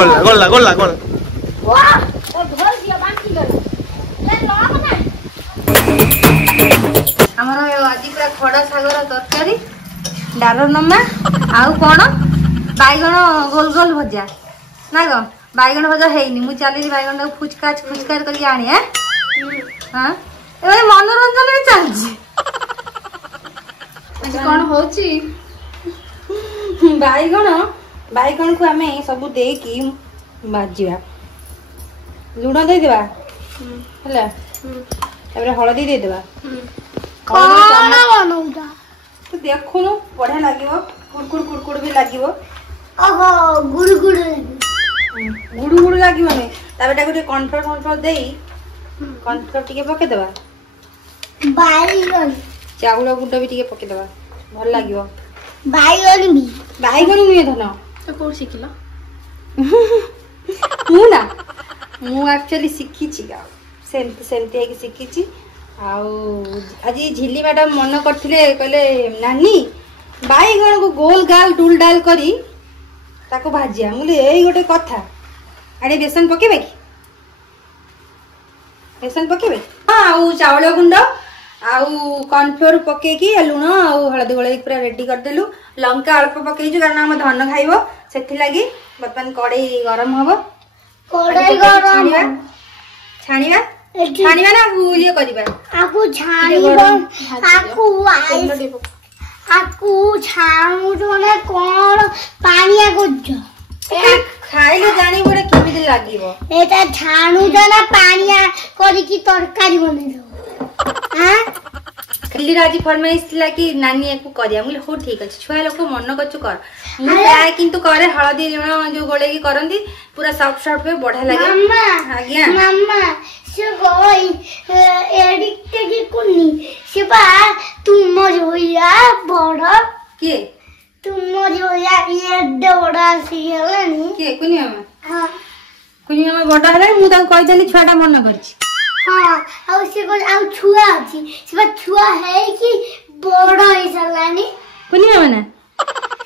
गला गला गला वाह ओ घर दिया बाकी गला ले लॉक ना हमर आज पूरा खड़ा सागर तरकारी डार नमा आउ कोन बैगण गोल गोल भजा ना गो बैगण भजा हेनी मु चली बैगण फुचका फुचका करके आनी है हां ए मनोरंजन भी चलजी आज कोन होची बैगण को आमे सब दे की भाजिबा लुण दे देबा हला तापर हळदी दे देबा कौन बनौदा तो देखुनु बढ़िया लागिवो कुड़कुड़ कुड़कुड़ भी लागिवो ओहो गुड़ गुड़ गुडु गुडु लागिवो ने तापर टाको ते कॉर्नफ्लोर देई कॉर्नफ्लोर टिके पके देबा बैगन चाउल गुड भी टिके पके देबा भल लागिवो बैगन नुए धन तो कोड सिखिला मु ना मु एक्चुअली सिखिची गा सेमती है कि सिखिची आज झिली मैडम मन करथिले कहले नानी बैगण को गोल गाल डुल डाल करी ताको भाजिया मुले एई गोटे कथा आड़े बेसन पकेबे कि बेसन पकेबे हां चावल गुंड आउ कॉर्नफ्लोर पके की लुण आउ हळदी गोळे पूरा रेडी कर देलु लंका अल्प पकेइजु कारण हम धन खाइबो सेथि लागि बर्तमान कड़ाई गरम हबो कड़ाई गरम छाणीबा छाणीबा ना ये करबा आकु छाणीबो आकु छाणु जोने कोन पानिया गुज्ज खाइले जानी बडे केमिति लागिवो एटा छाणु जोना पानिया करी की तरकारी बनेलो हां कल्ली राजी फरमाइश थिला कि नानी एको करिया मुले हो ठीक अछि छुआ लोक मन कछु कर मु प्राय किंतु करे हळदी लुण जो गोळे की करंदी पूरा सॉफ्ट सॉफ्ट पे बढ़िया लागे मम्मा आज्ञा मम्मा से गोई एडिक्ट की कुनी से बा तुम जोया बड़ के तुम जोया ये बड़ा सियलानी के कुनिया में हां कुनिया में बड़ा हला मु ता कहि देली छुआटा मन करछि हां आ से को आ छुआ अछि से बा छुआ है कि बड़ा इसलानी कुनिया में ना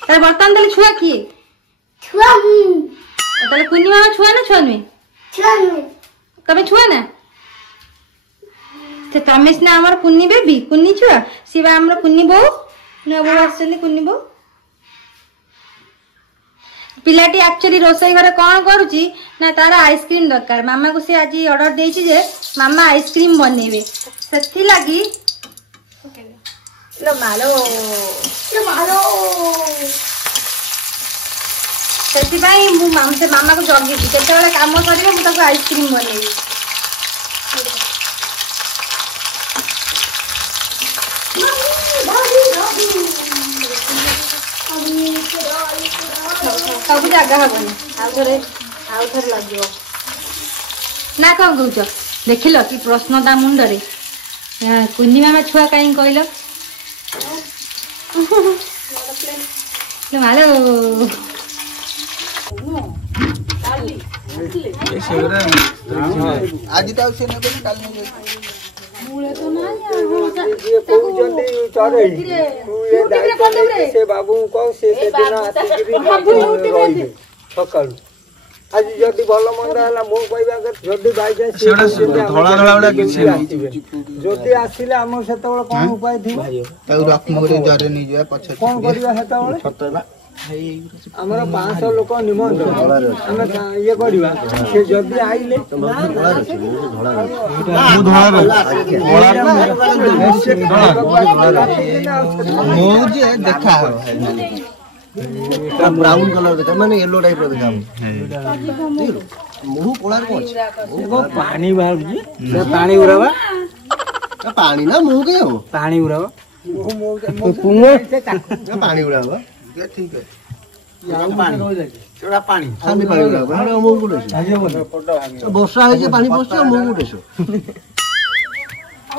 तार बर्तन देली छुआ की छुआ ताले कुनिया में छुआ ना छुआ में छुआ में तबे छुआ ना ते तमेस ना हमर कुन्नी बेबी कुन्नी छुआ सिवा हमर कुन्नी बो ना बो आछली कुन्नी बो पिलाटी एक्चुअली रोसई घरे कोन करूची ना तारा आइसक्रीम दरकार मामा को से आज ऑर्डर देछि जे मामा आइसक्रीम बनेबे सेथि लागि लो मालो सेथि भाई मु मामा को जगी केते बेला काम करियो मु ताको आइसक्रीम बनेबी सब जगह हबनी आउ थरे लागियो ना कौन कहूच देखिल कि प्रश्न ता मुंडरे कुन्नी मामा छुआ काई कहलो मालो आज तो से ने काल नहीं मूले तो ना ये कहउजंती चढ़ई तू ये दाई से बाबू को से दिन आसी सकाळू आज जदी भल मंद हला मो कहबा जदी बाई जाय से धोला धोला उडा किछि जदी आसीले हम सेतबेले कोन उपाय थी ताऊ रखम करे जरे नहीं जाय पछे कोन करिया सेतबेले छतबा हमर 500 लोक निमंत्रण हम ये करबा से जदी आइले मु धोला मु जे देखा ब्राउन कलर देखा माने येलो टाइप रो देखा मुहु कोलार को वो पानी बाहर जी पानी उरावा पानी ना मुहु के हो पानी उरावा पानी उड़ावा ठीक है पानी सेड़ा पानी खाली पानी उड़ावा हमरा मुहु गुडे वर्षा है जे पानी पछे मुहु गुडे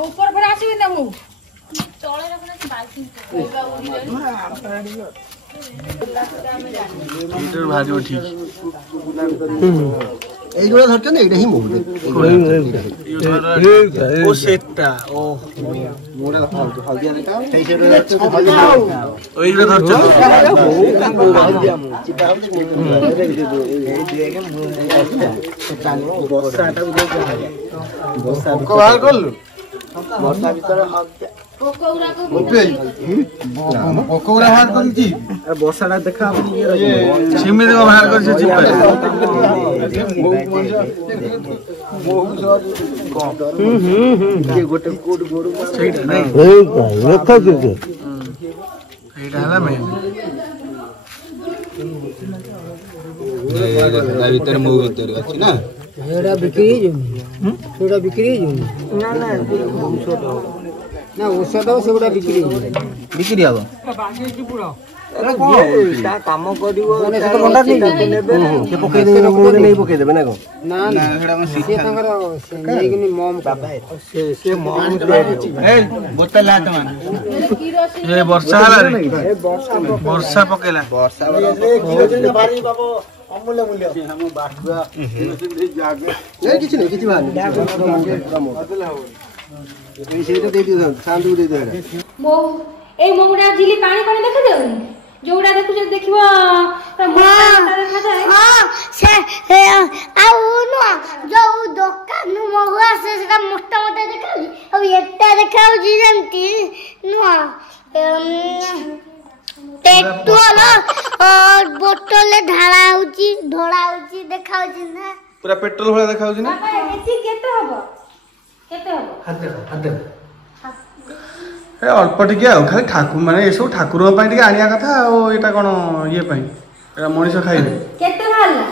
ऊपर पर आसी ना मु तळे रखना बाल्टी मीटर भाजो ठीक এইগুলো ধরছেন এইটা হি মহু ও সেটটা ও মোড়া হালদিয়া দেখা সেই সেটা হচ্ছে ওইগুলো ধরছেন বর্ষা বার করলো বর্ষা ভিতরে পকৌড়া বাহার করেছি বর্ষাটা দেখা আপনি সিমি দেওয়া বাহার করেছে গোটে কোট গরু ସେଇଟା ହେଲା ମେନ୍ ଭିତରେ ମୋ ଭିତରେ ଅଛି ନା ସେଟା ବିକ୍ରି ନା ଔଷଧ ସେଗୁଡ଼ା ବିକ୍ରି ହବ କାମ କରିବ ସେ ପକେଇଦେବେ ନେଇ ପକେଇଦେବେ ନା କଣ ନା ତାଙ୍କର ନେଇକିନି ମମ୍ ବୋତଲ ବର୍ଷା ହେଲା ବର୍ଷା ପକେଇଲା କିଛି ନାହିଁ କିଛି ବାହାରିନି ସେଇଟା ଦେଇଦିଅ ଶାନ୍ତକୁ ଦେଇଦିଅ ଏଇ ମହୁଟା ଝିଲି ପାଣି ପାଣି ଦେଖାଯାଉନି ଯୋଉଟା ଦେଖୁଛ ଦେଖିବ ଆଉ ନୁହଁ ଯୋଉ ଦୋକାନ ମହୁ ଆସେ ସେଟା ମୋଟା ମୋଟା ଦେଖାଉଛି ଆଉ ଏଟା ଦେଖାଉଛି ଯେମିତି ନୁହଁ ପେଟ୍ରୋଲ ବୋତଲରେ ଢଳା ହଉଛି ଧଳା ହଉଛି ଦେଖାଉଛି ନା ପୁରା ପେଟ୍ରୋଲ ଭଳିଆ ଦେଖାଉଛି ନା କେତେ ହବ ଅଳ୍ପ ଟିକେ ଆଉ ଖାଲି ଠାକୁର ମାନେ ଏସବୁ ଠାକୁରଙ୍କ ପାଇଁ ଟିକେ ଆଣିବା କଥା ଆଉ ଏଇଟା କଣ ଇଏ ପାଇଁ ଏଇଟା ମଣିଷ ଖାଇବେ କେତେ ବାହାରିଲା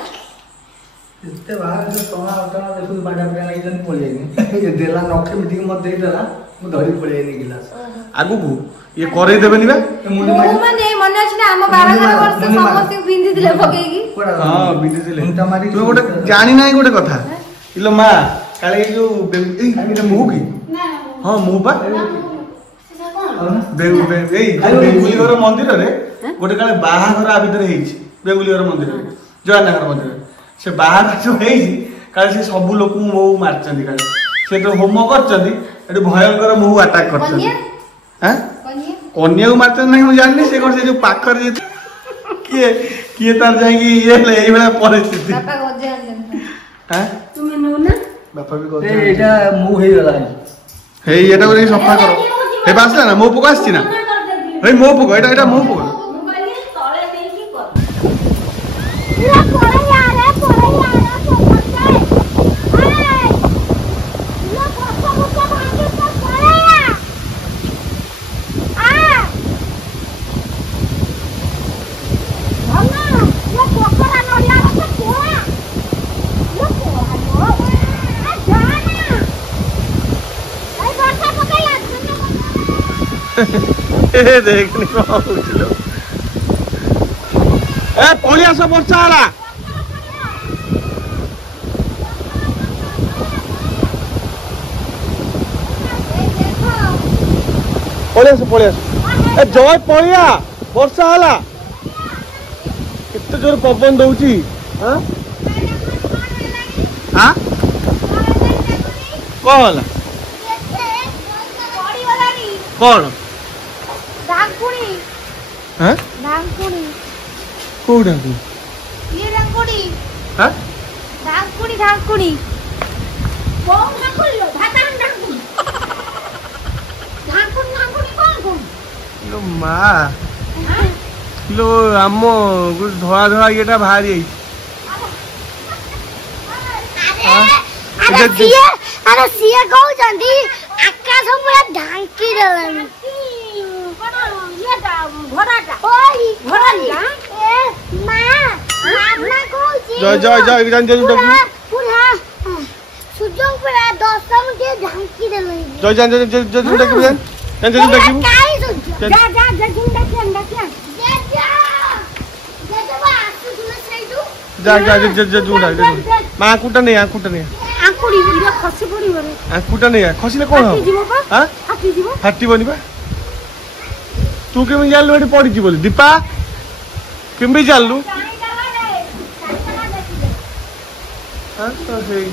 ଏତେ ବାହାର ଟଣା ଅଟଣା ଦେଖୁଛୁ ବାଡ଼ା ପିଡ଼ା ଲାଗିଛନ୍ତି ପଳେଇନି ଦେଲା ଲକ୍ଷେ ମିଟିକି ମତେ ଦେଇଦେଲା ମୁଁ ଧରି ପଳେଇନି ଗିଲାସ ଆଗକୁ ଇଏ କରେଇ ଦେବେନି ବା ମାନେ ମନେ ଅଛି ନା ଆମ ବାହାଘର ବର୍ଷ ସମସ୍ତେ ପିନ୍ଧିଥିଲେ ପକେଇକି ହଁ ପିନ୍ଧିଥିଲେ ତୁମେ ଗୋଟେ ଜାଣିନାହିଁ ଗୋଟେ କଥା ଇଲୋ ମା କାଳେ ଏଇ ଯୋଉ ଏଇଟା ମୁଁ କି ହଁ ମୁଁ ବା ଏଇ ବେଙ୍ଗୁଲି ଘର ମନ୍ଦିରରେ ଗୋଟେ କାଳେ ବାହାଘର ଆ ଭିତରେ ହେଇଛି ବେଙ୍ଗୁଲି ଘର ମନ୍ଦିରରେ ଜଗନ୍ନାଥର ମନ୍ଦିରରେ ସେ ବାହାଘର ଯୋଉ ହେଇଛି କାଳେ ସେ ସବୁ ଲୋକଙ୍କୁ ମହୁ ମାରିଛନ୍ତି କାଳେ ସେ ଯୋଉ ହୋମ କରିଛନ୍ତି ଏଠି ଭୟଙ୍କର ମହୁ ଆଟାକ୍ କରିଛନ୍ତି କନ୍ୟାକୁ ମାରିଛନ୍ତି ନାହିଁ ମୁଁ ଜାଣିନି ସେ କଣ ସେ ଯୋଉ ପାଖରେ କିଏ କିଏ ତାର ଯାଇକି ଇଏ ହେଲେ ଏଇଭଳିଆ ପରିସ୍ଥିତି ବାପା ବି ଏଇଟା ମୁଁ ହେଇଗଲା ହେଇ ଏଟାକୁ ନେଇ ସଫା କର ହେଇ ଆସିଲା ନା ମୋ ପୋକ ଆସିଛି ନା ହେଇ ମୋ ପୋକ ଏଇଟା ମୋ ପୋକ देखनी पलि आस वर्षा है पलि आस जय पलिया वर्षा है केते जोर पवन दौची कौन कौन କୋଉ ଡାଙ୍କୁଣି ଇଏ ଡାଙ୍କୁଣି ହାଁ ଡାଙ୍କୁଣି ଡାଙ୍କୁଣି କୋଉ ଡାଙ୍କୁଣି ଲୋ ଭାତ ଡାଙ୍କୁଣି ଡାଙ୍କୁଣି ଡାଙ୍କୁଣି କଣ କଣ ଲୋ ମା ଲୋ ଆମ ଗୋଟେ ଧଳା ଧଳା ଇଏଟା ବାହାରି ଯାଇଛି ଆରେ ସିଏ କହୁଛନ୍ତି ଆକାଶ ପୁରା ଢାଙ୍କି ଦେଲାଣି जय जय जय जान जय जय जान जय जय जय डाकिबो जान जय डाकिबो जा जा जय जय जय मा आकुटा नहीं आकुड़ी इरा खसी पड़िबो रे आकुटा नहीं खसिले कोन हो हां फाटी बनी बा तू केमी जानलु एठी पड़ी जी बोली दीपा केमी जानलु तो सेई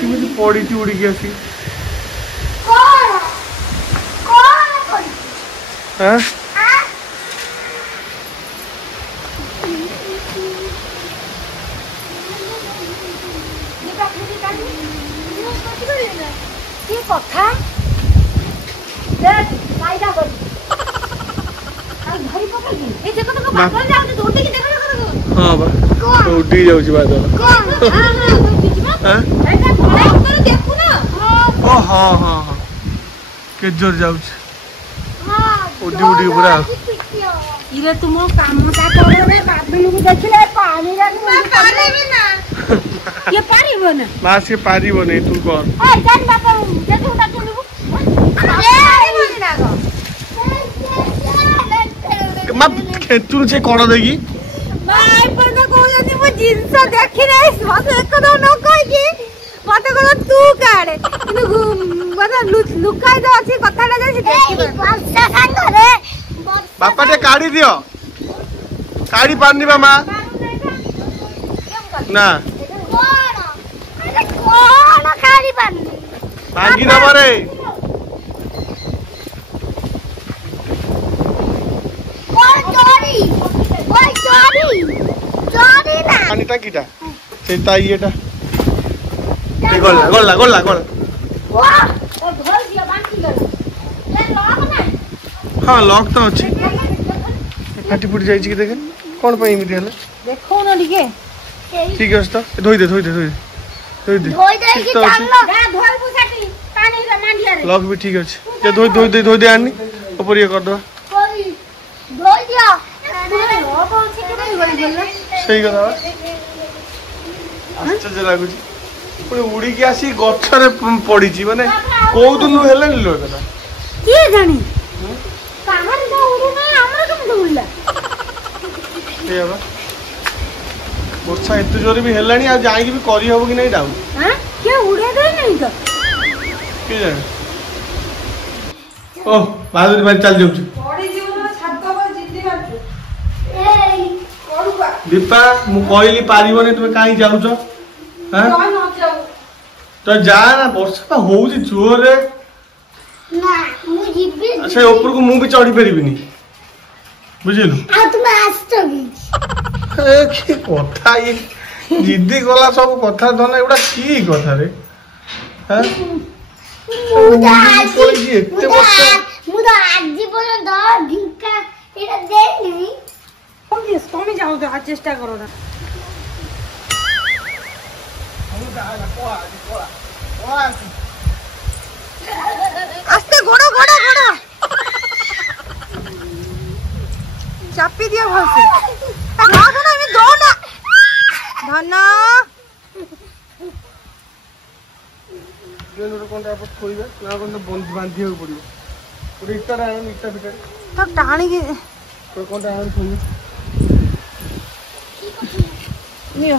किमिति पड़ी उड़ी के आसी हां কি কথা দেখ কাইদা কর আর ধরি পকাই এই দেখো তো বাদল যাচ্ছে দৌড়তে কি দেখো না हां बा उड़ी जाउची बादल কোন हां हां বুঝিবা हां এইটা ঘরে করে দেখু না ओ हां हां हां के जोर जाउची हां उड़ी पूरा इरे तुम कामटा करबे बादल को देखले पानी रे पारेबे ना ये पारिबो ना मां से पारिबो नहीं तू कर ए जान बापा देखु ता चलबो ए पारिबो ना गो मां खेतुर से कोण देगी भाई पर ना को जदी मो जिंस देखि रे मते एकदम न कहि कि मते को तू काढे किनु मते लुकाई द अछि कथाटा जाय देखि वर्षा सांग रे बापा टे काढी दियो काढी पारनी बा मां ना कोण काढी पानी मांगी दबो रे ना पानी टाकीटा से ताईएटा ते गोला वाह ओ घर दिया बांधी गल ले लॉक ना हां लॉक तो अछि फाटी फुट जाई छी देखे कोन पई इमिति हले देखो ना लिके ठीक है तो धोई दे धोई दे कि चाललो गा धोई पुसाटी पानी रे मांडिया रे लॉक भी ठीक अछि जे धोई दे आनी ऊपर ये कर दो कोई धोई दिया लॉक अछि कि नहीं गली गल सही कथा आश्चर्य लागु छी पुणी उड़ी के आसी गछरे पड़ी छी माने को दिन हेले लो कथा के जानी काहर तो उड़ू नहीं हमरा केम उड़ला ए बाबा वर्षा एत जोर भी हेलानी आ जाई भी करी हबो कि नहीं डाउट हां के उड़े दे नहीं तो के जाने ओ बादुरी भाई चल जाऊ छी पड़ी जीवन छात पर जिद्दी मारछु ए करूबा दीपा मु कहली पारिबो नहीं तुम काई जाऊ छ हां कोई न जाऊ तो जा ना वर्षा तो होउ छी जोर रे ना मु जिबी अच्छा ऊपर को मु भी चढ़ी परिबिनी बुझिलु आ तुम आस्तो भी की कथा ये जिद्दी गला सब कथा धन एटा की कथा रे हां मुदा कोई एते वर्षा मुदा आजी बोलो द ढिंका एटा देनी कमी जाओ तो आज चेष्टा करो ना आस्ते गोड़ो गोड़ो गोड़ो चापी दिया भलसे ना ना मैं दो ना धन जेनोर कोनटा आप खोइबे ना कोन बंद बांधी हो पड़ियो पूरी इटा आन इटा बिटा तो टाणी के तो कोनटा आन खोइबे नियो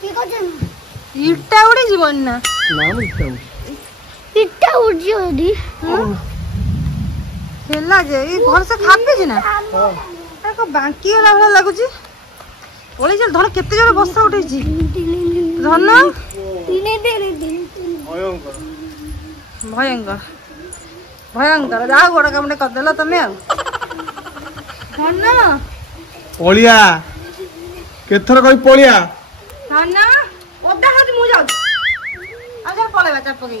की करछन इटा उड़ी जीवन ना नाम इटा उड़ियो दी हेला जे ई घर से खापे जे ना हां ताको बांकी होला भला लागुची ओले चल धन केते जोर बस्ता उठै छी धन भयंकर भयंकर भयंकर जा गोड़ कामने कर देला तमे आ धन पलिया केथर कहि पलिया धन ओदा हाथ मु जाउ आ चल पळे बच्चा पगे